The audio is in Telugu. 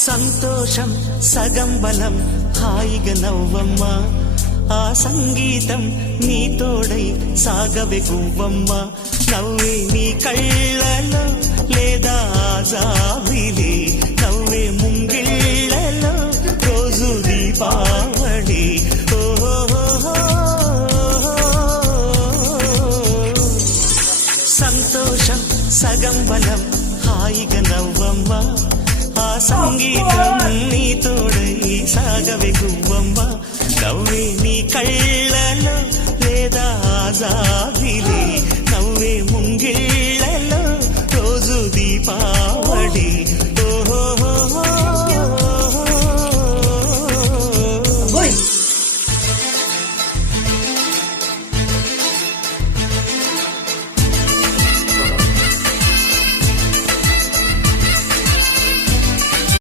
సంతోషం సగం బలం హాయిగా నవ్వమ్మా ఆ సంగీతం నీ తోడై సాగవే గువ్వమ్మ నవ్వే నీ కళ్ళలో లేదా జాబిలి నవ్వే ముంగిళ్ళలో రోజు దీపావళి సంతోషం సగం బలం హాయిగా నవ్వమ్మ ఆ సంగీతం నీ తోడై సాగవే గువ్వమ్మ నవ్వే నీ కళ్ళలో లేదా జాబిలి